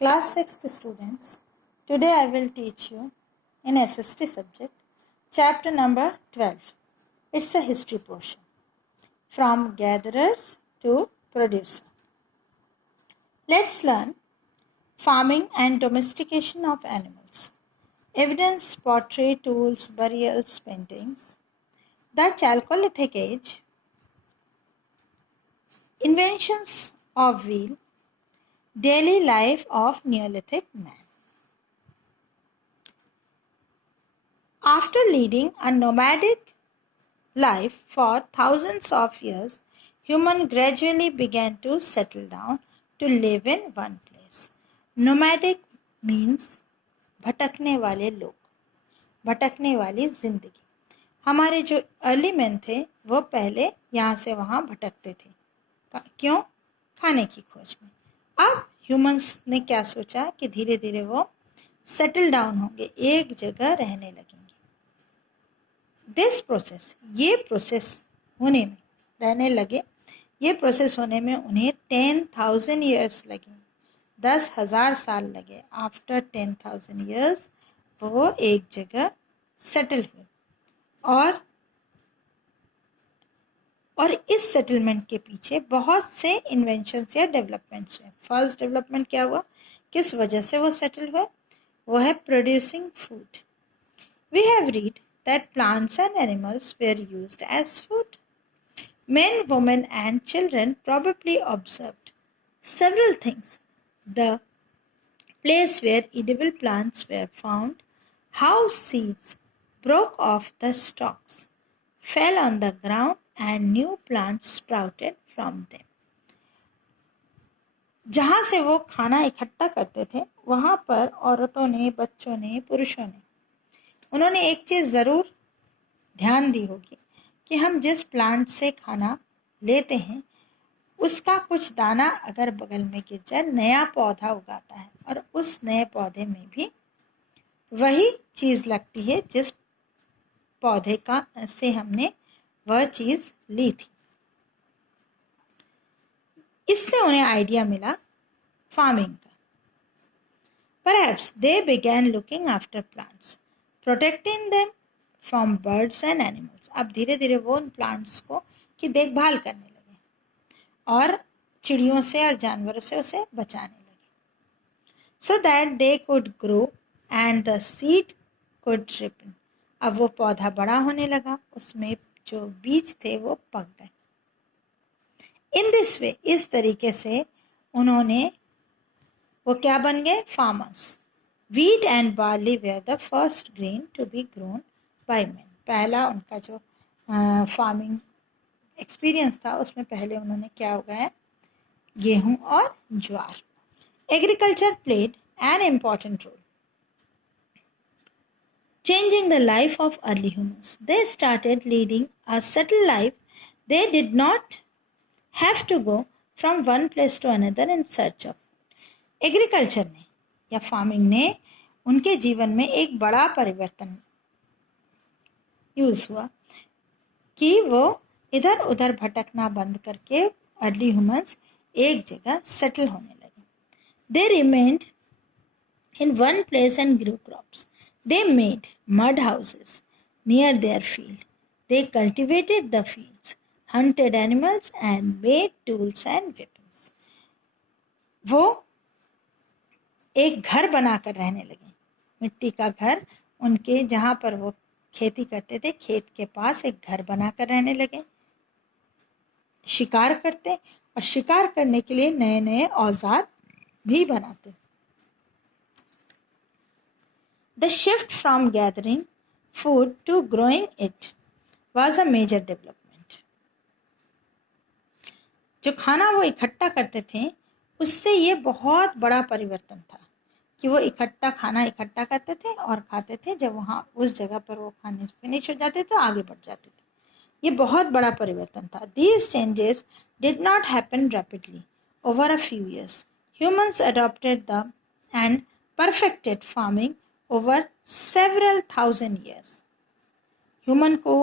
Class 6th students, today I will teach you in SST subject chapter number 12. It's a history portion from gatherers to producer. Let's learn farming and domestication of animals. Evidence, pottery, tools, burials, paintings. The Chalcolithic age. Inventions of wheel. Daily life of Neolithic man. After leading a nomadic life for thousands of years, humans gradually began to settle down to live in one place. Nomadic means भटकने वाले लोग, भटकने वाली जिंदगी. हमारे जो early man थे वो पहले यहाँ से वहाँ भटकते थे. क्यों? खाने की खोज में. अब ह्यूमंस ने क्या सोचा कि धीरे धीरे वो सेटल डाउन होंगे, एक जगह रहने लगेंगे. दिस प्रोसेस, ये प्रोसेस होने में, रहने लगे, ये प्रोसेस होने में उन्हें 10,000 ईयर्स लगे, 10,000 साल लगे. आफ्टर 10,000 ईयर्स वो एक जगह सेटल हुए. और इस सेटलमेंट के पीछे बहुत से इन्वेंशंस या डेवलपमेंट्स हुए. फर्स्ट डेवलपमेंट क्या हुआ, किस वजह से वो सेटल हुए? वो है producing food. We have read that plants and animals were used as food. Men, women, and children probably observed several things. The place where edible plants were found, how seeds broke off the stalks, fell on the ground, and new plants sprouted from them. जहाँ से वो खाना इकट्ठा करते थे वहाँ पर औरतों ने, बच्चों ने, पुरुषों ने, उन्होंने एक चीज़ ज़रूर ध्यान दी होगी कि हम जिस प्लांट से खाना लेते हैं उसका कुछ दाना अगर बगल में गिर जाए, नया पौधा उगाता है और उस नए पौधे में भी वही चीज़ लगती है जिस पौधे का से हमने वह चीज़ ली थी. इससे उन्हें आइडिया मिला फार्मिंग का. Perhaps they began looking after plants, protecting them from birds and animals. अब धीरे धीरे वो उन प्लांट्स को की देखभाल करने लगे और चिड़ियों से और जानवरों से उसे बचाने लगे. So that they could grow and the seed could ripen. अब वो पौधा बड़ा होने लगा, उसमें जो बीज थे वो पक गए. In this way, इस तरीके से उन्होंने वो क्या बन गए? Farmers. Wheat and barley were the first grain to be grown by men. पहला उनका जो फार्मिंग एक्सपीरियंस था उसमें पहले उन्होंने क्या उगाया? गेहूं और ज्वार. Agriculture played an important role changing the life of early humans. They started leading a settled life. They did not have to go from one place to another in search of food. Agriculture ने या farming ने उनके जीवन में एक बड़ा परिवर्तन use हुआ कि वो इधर उधर भटकना बंद करके अर्ली ह्यूमंस एक जगह सेटल होने लगे. They remained in one place and grew crops. They made mud houses near their field. They cultivated the fields, hunted animals and made tools and weapons. वो एक घर बनाकर रहने लगे, मिट्टी का घर. उनके जहाँ पर वो खेती करते थे खेत के पास एक घर बनाकर रहने लगे. शिकार करते और शिकार करने के लिए नए नए औजार भी बनाते. The shift from gathering food to growing it was a major development. जो खाना वो इकट्ठा करते थे उससे ये बहुत बड़ा परिवर्तन था कि वो खाना इकट्ठा करते थे और खाते थे. जब वहाँ उस जगह पर वो खाने फिनिश हो जाते तो आगे बढ़ जाते थे. ये बहुत बड़ा परिवर्तन था. These changes did not happen rapidly. Over a few years, humans adopted the and perfected farming over several thousand years. Human को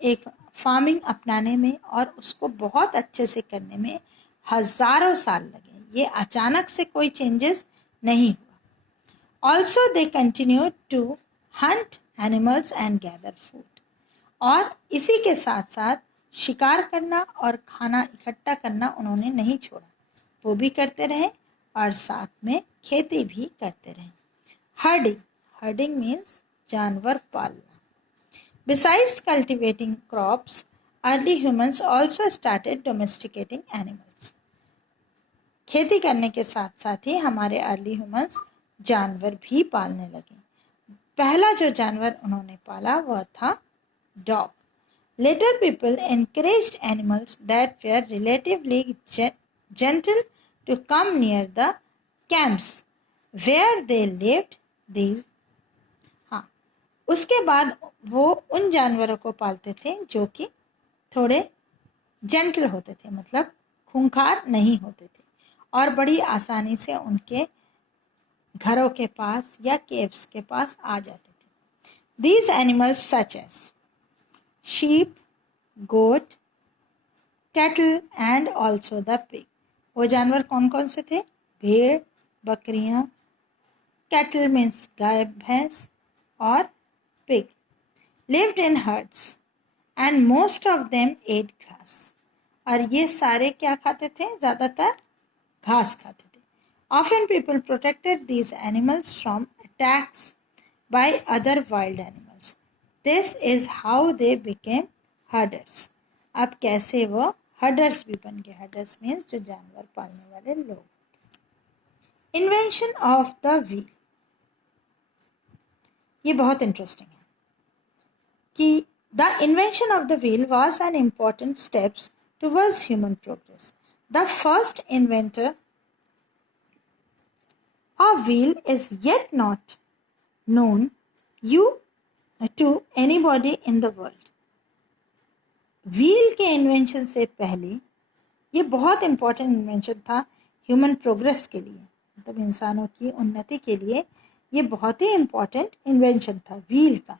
एक फार्मिंग अपनाने में और उसको बहुत अच्छे से करने में हजारों साल लगे. ये अचानक से कोई चेंजेस नहीं हुआ। Also they continue to hunt animals and gather food, और इसी के साथ साथ शिकार करना और खाना इकट्ठा करना उन्होंने नहीं छोड़ा, वो भी करते रहे और साथ में खेती भी करते रहे। हर्डिंग, हर्डिंग मीन्स जानवर पालना। Besides cultivating crops, early humans also started domesticating animals. खेती करने के साथ साथ ही हमारे अर्ली ह्यूमंस जानवर भी पालने लगे। पहला जो जानवर उन्होंने पाला वह था dog. Later people encouraged animals that were relatively gentle to come near the camps where they lived. These उसके बाद वो उन जानवरों को पालते थे जो कि थोड़े जेंटल होते थे, मतलब खूंखार नहीं होते थे, और बड़ी आसानी से उनके घरों के पास या केव्स के पास आ जाते थे। These animals such as sheep, goat, cattle and also the pig. वो जानवर कौन कौन से थे? भेड़, बकरियां, cattle means गाय भैंस, और pig lived in herds and most of them ate grass. और ये सारे क्या खाते थे? ज़्यादातर घास खाते थे। Often people protected these animals from attacks by other wild animals. This is how they became herders. अब कैसे वो herders भी बन गए? Herders means जो जानवर पालने वाले लोग। Invention of the wheel, ये बहुत इंटरेस्टिंग है कि the invention of the wheel was an important step towards human progress. The first inventor of wheel is yet not known to anybody in the world. Wheel के invention से पहले ये बहुत important invention था human progress के लिए, मतलब इंसानों की उन्नति के लिए ये बहुत ही इम्पॉर्टेंट इन्वेंशन था व्हील का।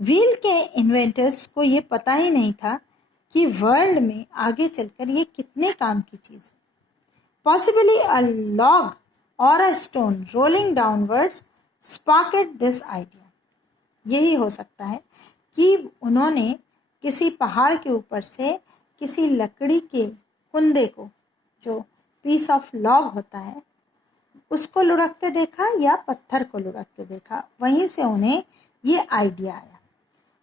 व्हील के इन्वेंटर्स को ये पता ही नहीं था कि वर्ल्ड में आगे चलकर ये कितने काम की चीज़ है। पॉसिबली अ लॉग और a stone rolling downwards sparked this idea. यही हो सकता है कि उन्होंने किसी पहाड़ के ऊपर से किसी लकड़ी के कुंदे को, जो पीस ऑफ लॉग होता है, उसको लुढ़कते देखा या पत्थर को लुढ़कते देखा, वहीं से उन्हें ये आइडिया आया।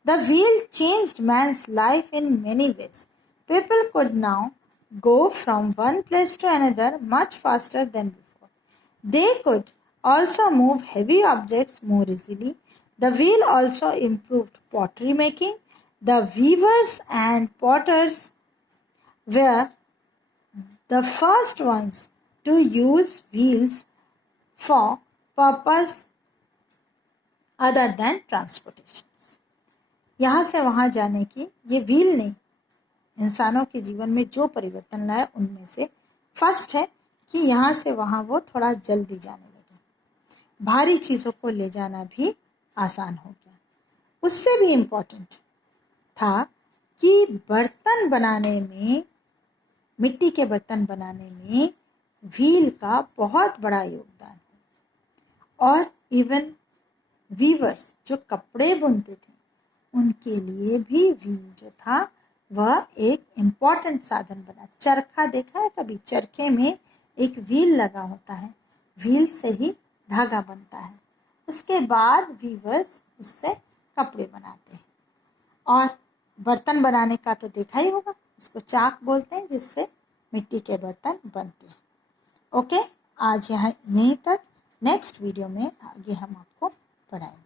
The wheel changed man's life in many ways. People could now go from one place to another much faster than before. They could also move heavy objects more easily. The wheel also improved pottery making. The weavers and potters were the first ones to use wheels for purpose other than transportation. यहाँ से वहाँ जाने की ये wheel ने इंसानों के जीवन में जो परिवर्तन लाया उनमें से फर्स्ट है कि यहाँ से वहाँ वो थोड़ा जल्दी जाने लगे, भारी चीज़ों को ले जाना भी आसान हो गया। उससे भी इम्पोर्टेंट था कि बर्तन बनाने में, मिट्टी के बर्तन बनाने में व्हील का बहुत बड़ा योगदान है। और इवन वीवर्स जो कपड़े बुनते थे उनके लिए भी व्हील जो था वह एक इम्पॉर्टेंट साधन बना। चरखा देखा है कभी? चरखे में एक व्हील लगा होता है, व्हील से ही धागा बनता है, उसके बाद वीवर्स उससे कपड़े बनाते हैं। और बर्तन बनाने का तो देखा ही होगा, उसको चाक बोलते हैं, जिससे मिट्टी के बर्तन बनते हैं। ओके, आज यहाँ यहीं तक। नेक्स्ट वीडियो में आगे हम आपको पढ़ाएंगे।